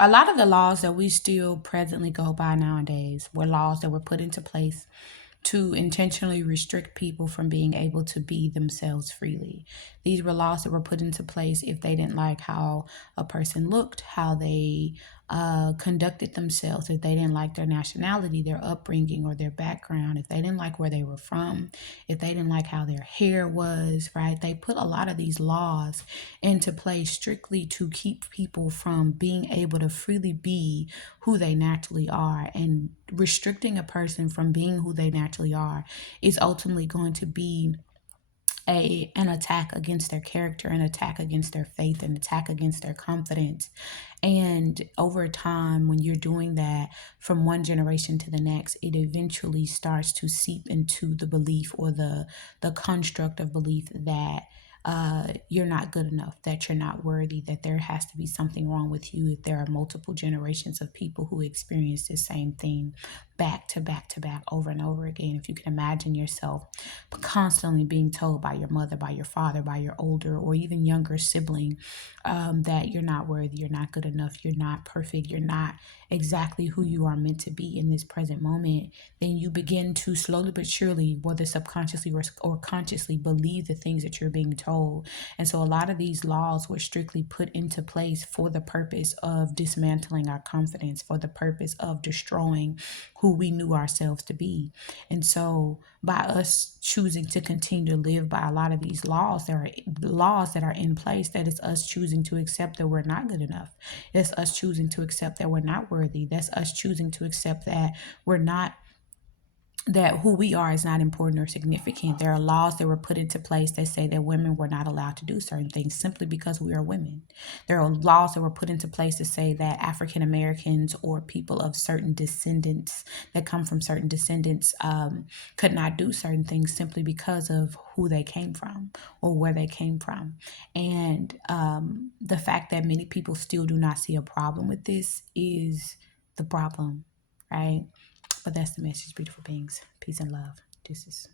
A lot of the laws that we still presently go by nowadays were laws that were put into place to intentionally restrict people from being able to be themselves freely. These were laws that were put into place if they didn't like how a person looked, how they conducted themselves, if they didn't like their nationality, their upbringing, or their background, if they didn't like where they were from, if they didn't like how their hair was, right? They put a lot of these laws into place strictly to keep people from being able to freely be who they naturally are. And restricting a person from being who they naturally are is ultimately going to be an attack against their character, an attack against their faith, an attack against their confidence. And over time, when you're doing that from one generation to the next, it eventually starts to seep into the belief, or the construct of belief that you're not good enough, that you're not worthy, that there has to be something wrong with you if there are multiple generations of people who experience the same thing back to back to back over and over again. If you can imagine yourself constantly being told by your mother, by your father, by your older or even younger sibling, that you're not worthy, you're not good enough, you're not perfect, you're not exactly who you are meant to be in this present moment, then you begin to slowly but surely, whether subconsciously or consciously, believe the things that you're being told. And so a lot of these laws were strictly put into place for the purpose of dismantling our confidence, for the purpose of destroying who we knew ourselves to be. And so by us choosing to continue to live by a lot of these laws, there are laws that are in place, that is us choosing to accept that we're not good enough. It's us choosing to accept that we're not worthy. That's us choosing to accept that we're not, that who we are is not important or significant. There are laws that were put into place that say that women were not allowed to do certain things simply because we are women. There are laws that were put into place to say that African Americans or people of certain descendants that come from certain descendants could not do certain things simply because of who they came from or where they came from. And the fact that many people still do not see a problem with this is the problem, right? But that's the message, beautiful beings. Peace and love. Deuces.